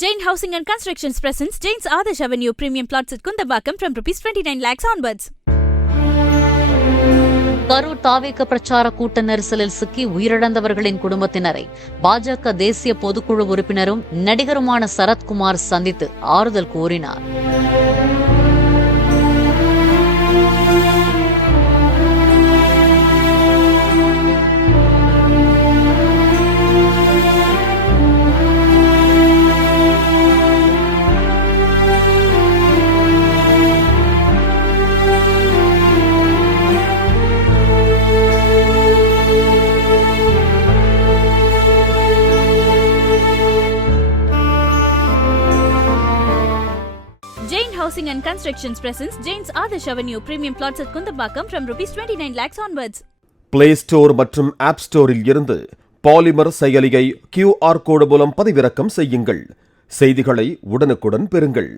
Jain Housing and Constructions presents Jain's Adarsh Avenue Premium Plots at Kundambakam from ₹29 lakhs onwards. Karur தாவேக பிரச்சார கூட்ட நெரிசலில் சிக்கி உயிரிழந்தவர்களின் குடும்பத்தினரை பாஜக தேசிய பொதுக்குழு உறுப்பினரும் நடிகருமான சரத்குமார் சந்தித்து ஆறுதல் கூறினார். Jain Housing and Constructions presents Jain's Adarsh Avenue Premium Plots at Kundambakam from ₹29 lakhs onwards. Play store மற்றும் ஆப் ஸ்டோரில் இருந்து பாலிமர் செயலியை QR கோடு மூலம் பதிவிறக்கம் செய்யுங்கள். செய்திகளை உடனுக்குடன் பெறுங்கள்.